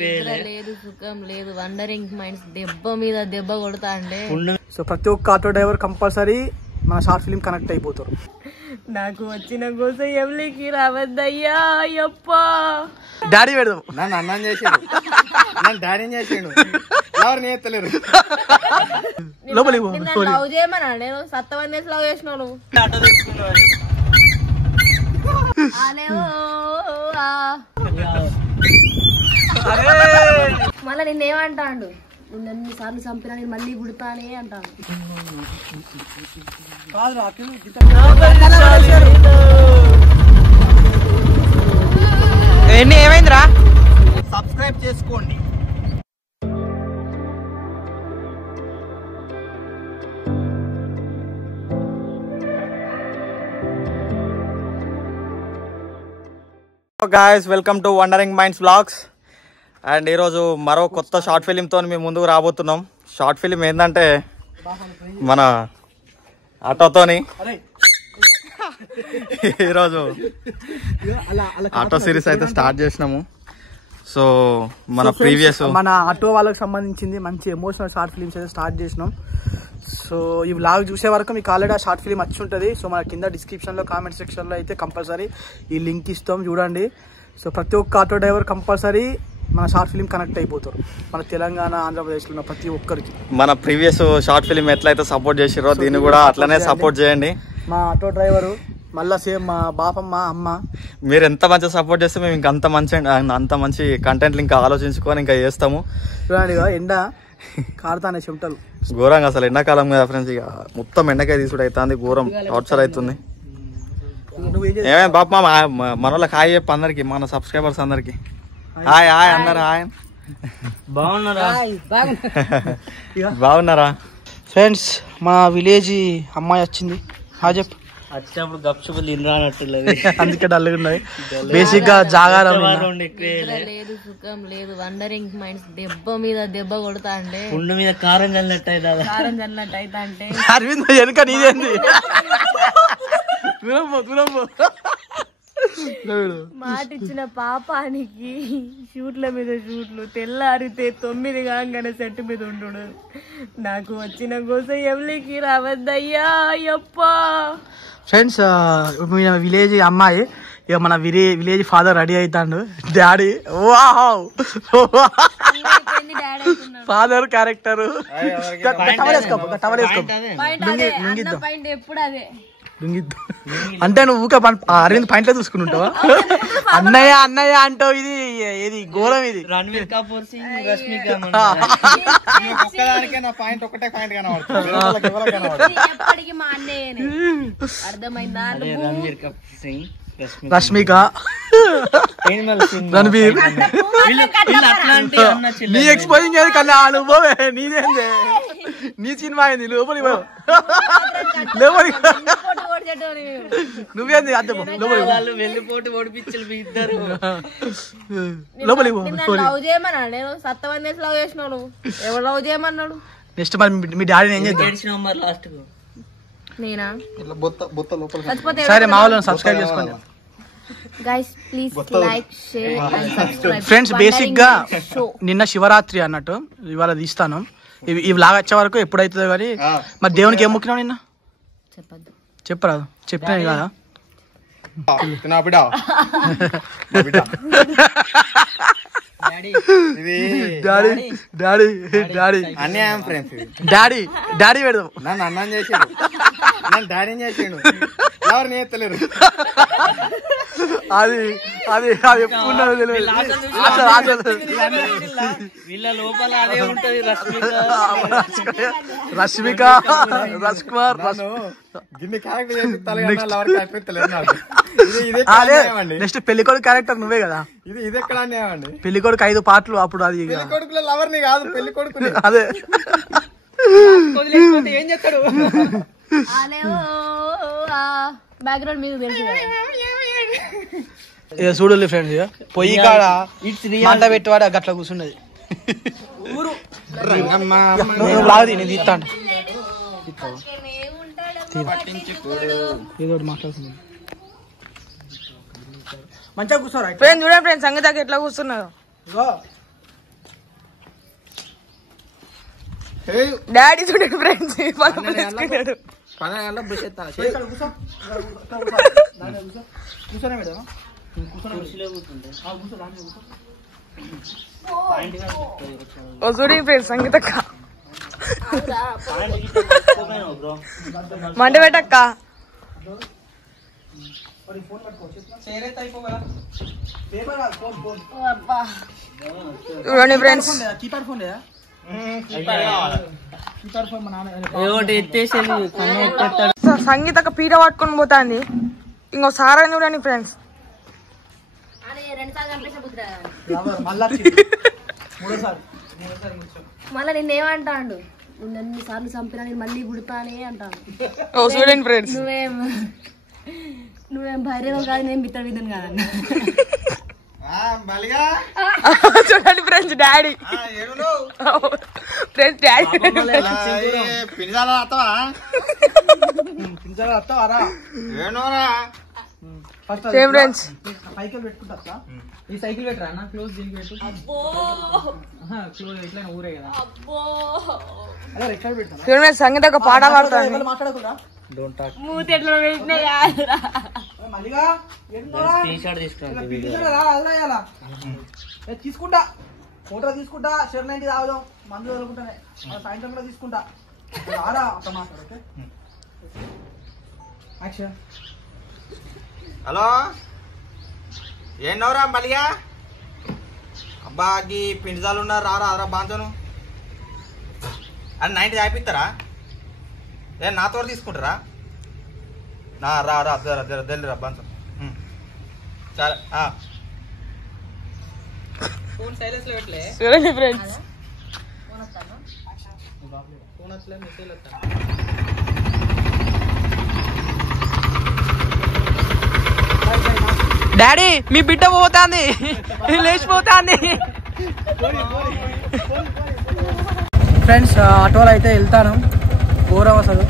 లేదు సుఖం లేదు వండరింగ్ మైండ్స్ దెబ్బ మీద దెబ్బ కొడతా అంటే సో ప్రతి ఒక్క ఆటో డ్రైవర్ కంపల్సరీ మన షార్ట్ ఫిల్మ్ కనెక్ట్ అయిపోతారు. నాకు వచ్చిన కోసం ఎవరికి రావద్దయ్యా అయ్యప్ప. డాడీ పెడదాం. నన్ను అన్నం చేసాడు, నన్ను డాడీ చేసాడు, ఎవరిని ఎత్తలేరు. లవ్ చేయమన్నా నేను సత్తవన్నీ లవ్ చేసిన నువ్వు మళ్ళా నిన్నేమంటాడు, నువ్వు ఎన్నిసార్లు చంపినా నేను మళ్ళీ పుడతానే అంటాను. ఏమైందిరా? సబ్స్క్రైబ్ చేసుకోండి. Guys, welcome to wondering minds vlogs. And ఈరోజు మరో కొత్త షార్ట్ ఫిలింతో మేము ముందుకు రాబోతున్నాం. షార్ట్ ఫిలిం ఏంటంటే మన ఆటోతోని ఈరోజు ఆటో సిరీస్ అయితే స్టార్ట్ చేసినాము. సో మన ప్రీవియస్ మన ఆటో వాళ్ళకి సంబంధించింది మంచి ఎమోషనల్ షార్ట్ ఫిలిమ్స్ అయితే స్టార్ట్ చేసినాం. సో ఈ వ్లాగ్ చూసే వరకు మీకు ఆల్రెడీ ఆ షార్ట్ ఫిలిం వచ్చి ఉంటుంది. సో మన కింద డిస్క్రిప్షన్లో కామెంట్ సెక్షన్లో అయితే కంపల్సరీ ఈ లింక్ ఇస్తాం, చూడండి. సో ప్రతి ఒక్క ఆటో డ్రైవర్ కంపల్సరీ మన షార్ట్ ఫిలిం కనెక్ట్ అయిపోతారు. మన తెలంగాణ, ఆంధ్రప్రదేశ్లో ఉన్న ప్రతి ఒక్కరికి మన ప్రీవియస్ షార్ట్ ఫిలిం ఎట్లయితే సపోర్ట్ చేసిరో దీన్ని కూడా అట్లనే సపోర్ట్ చేయండి. మా ఆటో డ్రైవరు మళ్ళీ సేమ్ మా బాపమ్మ అమ్మ, మీరు ఎంత మంచిగా సపోర్ట్ చేస్తే మేము ఇంకా అంత మంచి కంటెంట్లు ఇంకా ఆలోచించుకొని ఇంకా చేస్తాము. చూడండి ఎండ కారుతానే చెమటలు ఘోరంగా, అసలు ఎండాకాలం కదా ఫ్రెండ్స్, ఇక మొత్తం ఎండకాయ తీసుడు అవుతుంది, ఘోరం టార్చర్ అవుతుంది. ఏమైనా బాప మన వాళ్ళకి హాయ్ చెప్పు అందరికి, మన సబ్స్క్రైబర్స్ అందరికి హాయ్. హాయ్ అందరు హాయ్. బాగున్నారా ఫ్రెండ్స్? మా విలేజ్ అమ్మాయి వచ్చింది, హాయ్ చెప్పు. వచ్చినప్పుడు గప్చుపులు తినరానట్టులేదు, అందుకే డల్గా ఉన్నది. బేసిక్ గా జాగారం లేదు సుఖం లేదు వండరింగ్ మైండ్స్ దెబ్బ మీద దెబ్బ కొడతా అంటే పుండు మీద కారం చల్లినట్టు కారం చల్లినట్టు అయితే అంటే అరవింద్ వెనుక నీదేంది మాట ఇచ్చిన పాపానికి షూట్ల మీద షూట్లు, తెల్లారితే 9 కాగానే సెట్ మీద ఉండు. నాకు వచ్చిన కోసం ఎవరికి రావద్దయ్యా అయ్యప్ప. ఫ్రెండ్స్ విలేజ్ అమ్మాయి, ఇక మన విలేజ్ ఫాదర్ రెడీ అవుతాడు. డాడీ వావ్ ఫాదర్ క్యారెక్టర్ ఎప్పుడు అదే అంటే నువ్వు ఊక అరవింద్ పాయింట్లో చూసుకుంటావా? అన్నయ్య అన్నయ్య అంటావు, ఇది ఘోరం. ఇది రణ్వీర్ కపూర్ సింగ్, రష్మిక ఒక్కదానికే నా పాయింట్ ఒకటే పాయింట్ కనబడుతుంది. ఎప్పటికీ మా అన్నయ్యనే, అర్థమైందా? రణ్వీర్ కపూర్ సింగ్, రష్మిక, రణబీర్. నీ ఎక్స్పోజింగ్ ఏది కన్నా అనుభవే నీదేందే, నీ సినిమా అయింది లోపలికి నువ్వేంది అర్థం వెళ్ళిపోటు ఓడిపించారు మీ ఇద్దరు. లవ్ చేయమన్నా నేను సత్తవన్నీ లవ్ చేసినావు, నువ్వు ఎవరు లవ్ చేయమన్నాడు? నెక్స్ట్ మరి మీ డాడీ ఏం చేద్దాం? లాస్ట్ నేనా? సరే మా వాళ్ళని సబ్స్క్రైబ్ చేసుకోండి. Guys, please like, share and subscribe. Friends basic గా నిన్న శివరాత్రి అన్నట్టు, ఇవాళ తీస్తాను. ఈ వ్లాగ్ వచ్చే వరకు ఎప్పుడైతుందో కానీ. మరి దేవునికి ఏం మొక్కినావు నిన్న? చెప్పరాదు, చెప్పినా కదా. డాడీ పెడదాం. నన్ను అన్నం చేసాడు, నన్ను డాడీ చేసాడు, ఎవరిని ఎత్తలేరు. అది అది అది ఎప్పుడు తెలియదు. వీళ్ళ లోపల అదే ఉంటది. రష్మిక, రాజ్ కుమార్, నెక్స్ట్ పెళ్లికొడుకు క్యారెక్టర్ నువ్వే కదా. ఇది ఎక్కడ అన్యాయండి? పెళ్లికొడుకు 5 పాటలు అప్పుడు. అది పెళ్లికొడుకుల లవర్ని కాదు, పెళ్లికొడుకు అదే ఏం చెప్తాడు. బ్యాక్గ్రౌండ్ మీకు తెలుసు చూడలే ఫ్రెండ్స్, పొయ్యి కాడ మంట పెట్టివాడు గట్లా కూర్చున్నది. నేను తీస్తాను, ఏదో మాట్లాడుతున్నాను. మంచిగా కూర్చోరా ఫ్రెండ్, చూడండి ఫ్రెండ్ సంగతి ఎట్లా కూర్చున్నారు. డాడీ చూడండి ఫ్రెండ్స్ తీసుకున్నాడు. 12 గంటలకు బ్రష్ ఎత్తాను. కూర్చోనే మేడం ఓ చూడండి ఫ్రెండ్స్ సంగీతక్క మంట పెట్టక్క. చూడండి ఫ్రెండ్స్ కీప్యాడ్ ఫోన్ లేదా సంగీతక్క పీట పట్టుకొని పోతాంది. ఇంకోసారి చూడండి ఫ్రెండ్స్. మళ్ళా నిన్నేమంటాడు, నువ్వు ఎన్నిసార్లు చంపినా నేను మళ్ళీ పుడతానే అంటాను. ఓ చూడండి ఫ్రెండ్స్. నువ్వేం భార్య కాదు, నేను బిత్తర విధను కాదన్న. చూడండి friends daddy friends daddy friends cycle పెట్టుకుంటా. ఈ సైకిల్ పెట్టరా అన్న, క్లోజ్ దీనికి పెట్టు. క్లోజ్ ఎట్లా ఊరే కదా. అదే రిక్షా పెట్టా. చూడండి సంగీత ఒక పాట పాడతాను. మాట్లాడకుండా మూతి ఎట్లా తీసుకుంటా, ఫోటో తీసుకుంటా, షెర్ నైన్టీ తాగుదాం, మందు వదులుకుంటానే సాయంత్రం కూడా తీసుకుంటా. రారా అట్లా మాట్లాడు. హలో ఏంటవరా మలిగా? అబ్బా గీ పిండిదాలు ఉన్నారు, రారా అదరా బాంచను అని 90 తాగిపిస్తారా? నాతో తీసుకుంటారా? రా రా తెలియరా బాంచం చాలా. ఫోన్ సైలెన్స్ లో పెట్టలే. చూడండి ఫ్రెండ్స్ ఫోన్ వచ్చలే, మెసేజ్ వస్తా. డాడీ మీ బిడ్డ పోతాంది, లేచిపోతాంది. ఫ్రెండ్స్ ఆటోలో అయితే వెళ్తాను. ఘోరం అసలు.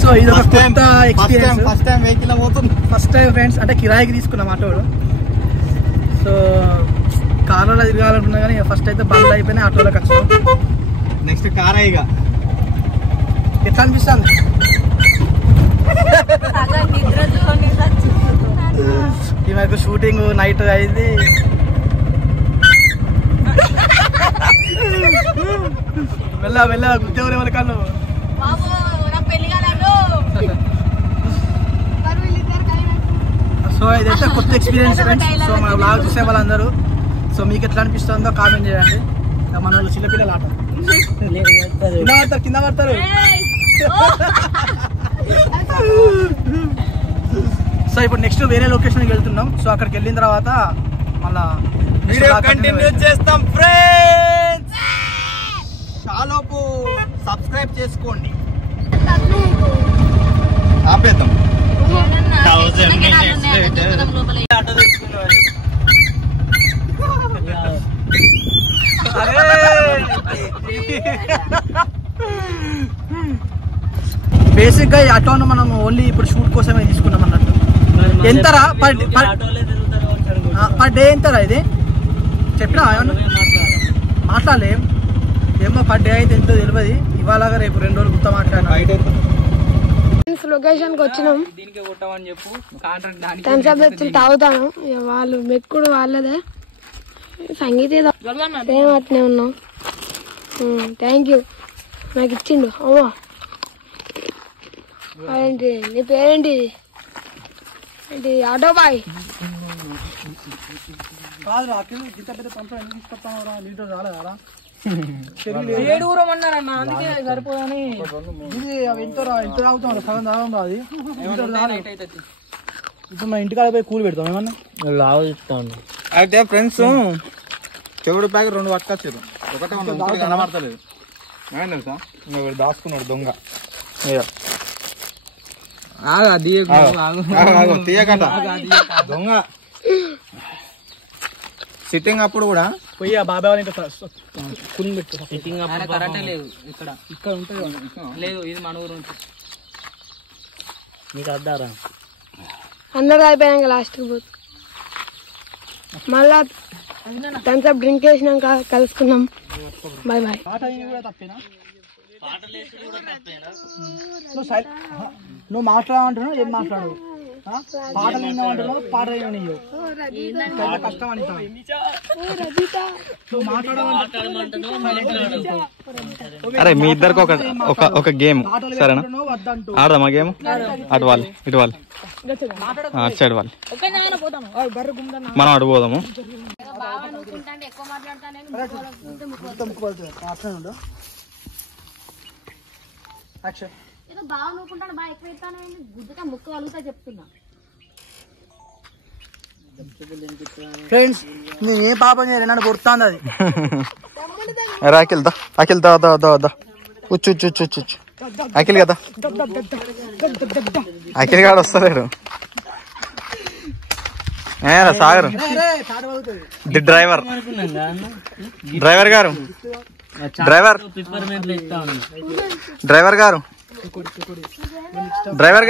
సో ఇది ఒక కొత్త ఎక్స్పీరియన్స్. ఫస్ట్ టైం వెహికల్ పోతుంది. ఫస్ట్ టైం ఫ్రెండ్స్, అంటే కిరాయికి తీసుకున్నాం ఆటోలో. సో కార్లో తిరగాలనుకున్నా కానీ ఫస్ట్ అయితే బంద్ అయిపోయినాయి, ఆటోలోకి వచ్చాం. నెక్స్ట్ కార్ ఇక ఎట్లా అనిపిస్తుంది? ఈ మనకు షూటింగ్ నైట్ అయింది. మెల్ల గుర్తెవరే వాళ్ళ కాళ్ళు. సో ఇదైతే కొత్త ఎక్స్పీరియన్స్ ఫ్రెండ్స్. సో మన బ్లాగ్ చూసే వాళ్ళందరూ సో మీకు ఎట్లా అనిపిస్తుందో కామెంట్ చేయండి. మన వాళ్ళు చిన్నపిల్లలు ఆట కింద పడతారు. సో ఇప్పుడు నెక్స్ట్ వేరే లొకేషన్కి వెళ్తున్నాం. సో అక్కడికి వెళ్ళిన తర్వాత మళ్ళా కంటిన్యూ చేస్తాం ఫ్రెండ్స్. చాలోపు సబ్స్క్రైబ్ చేసుకోండి. ఆపేద్దాం. బేసిక్ గా ఈ ఆటోను మనం ఓన్లీ ఇప్పుడు షూట్ కోసమే తీసుకున్నాం అన్నట్టు. ఎంతరా పర్ డే ఎంతరా? ఇది చెప్పినా మాట్లాడలే ఏమో. పర్ డే అయితే ఎంతో తెలియదు. ఇవాళగా రేపు 2 రోజులు గుర్తు మాట్లాడినా. లొకేషన్ కి వచ్చినాం. థమ్స్అప్ తెచ్చి తాగుతాను. వాళ్ళు మెక్కుడు వాళ్ళదే. సంగీత సేమ్ అట్నే ఉన్నాం. థ్యాంక్ యూ, నాకు ఇచ్చిండు. అమ్మా ఏంటి నీ పేరేంటి? ఏంటి ఆటో బాయ్? అందుకే సరిపోదని ఇప్పుడు మా ఇంటికాడ పోయి కూలి పెడతాం ఏమన్నా. అయితే ఫ్రెండ్స్ చెవుడు ప్యాక్ 2 పట్టుకొచ్చారు. ఒకటే ఉంది, కనబడతలేదు. తెలుసా దాచుకున్నాడు దొంగ. తీయకట దొంగ. సిట్టింగ్ అప్పుడు కూడా పోయి ఆ బాబాయ్ వాళ్ళ కుని పెట్టు. కరెంటే లేదు ఇక్కడ. ఇక్కడ ఉంటుంది లేదు, ఇది మన ఊరు మీకు అద్దారా? అందరూ అయిపోయాక లాస్ట్కి పోతుంది. మళ్ళా థమ్స్అప్ డ్రింక్ వేసినాక కలుసుకుందాం. Bye bye. నువ్వు మాట్లాడాలంటున్నావు, ఏం మాట్లాడు? పాటలు విన్నామంటున్నావు, పాటలు వినవు. కష్టం అని అరే మీ ఇద్దరికి ఒక గేమ్ సరేనా? ఆడదామా గేమ్? అటు వాళ్ళు ఇటు వాళ్ళు అటు సైడ్ వాళ్ళు మనం అటు పోదాము. ఫ్రెండ్స్ నేను ఏ పాపం చేయలేదు, నన్ను కొడుతుంది అది. అఖిల్ అఖిల్ దా ఉచ్చు అఖిల్ కదా, అఖిల్ గాడు వస్తలేడు. సాగర్ డ్రైవర్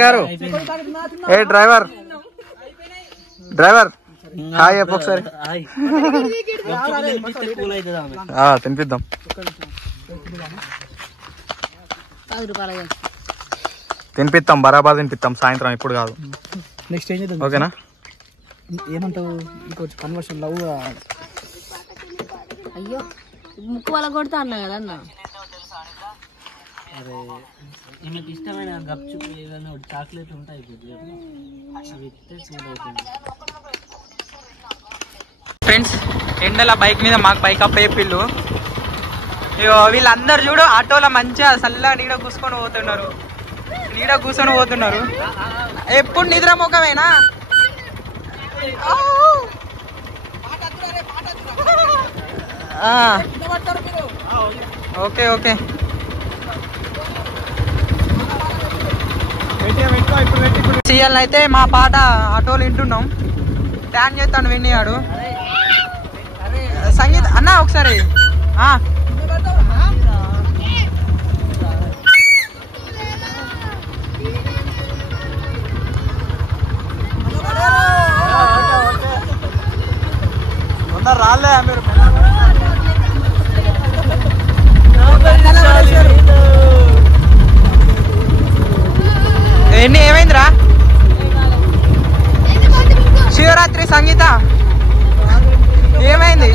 గారు ఏ డ్రైవర్ హాయ్ చెప్పు ఒకసారి. తినిపిద్దాం. బరాబర్ తినిపిస్తాం సాయంత్రం, ఇప్పుడు కాదు. నెక్స్ట్ ఏం చేద్దాం? ఓకేనా? ఏమంటావు? ఇంకొంచెం కన్వర్షన్ లవ్. అయ్యో ముక్కు వాళ్ళ కొడతా అన్నా కదా అన్న. ఈమెకి ఇష్టమైన గప్చుప్ ఏదైనా చాక్లెట్ ఉంటాయి ఫ్రెండ్స్ ఎండల బైక్ మీద మాకు బైక్ అప్ అయిపోయిల్లు. వీళ్ళందరూ చూడు ఆటోలో మంచిగా చల్ల నీడ కూర్చొని పోతున్నారు. ఎప్పుడు నిద్ర ముఖమేనా? ఓకే చేయాలనైతే మా పాట ఆటోలు వింటున్నాం. డాన్స్ చేస్తాను విన్నాడు సంగీత అన్న ఒకసారి. రాలే మీరు ఏమైందిరా? శివరాత్రి సంగీత ఏమైంది?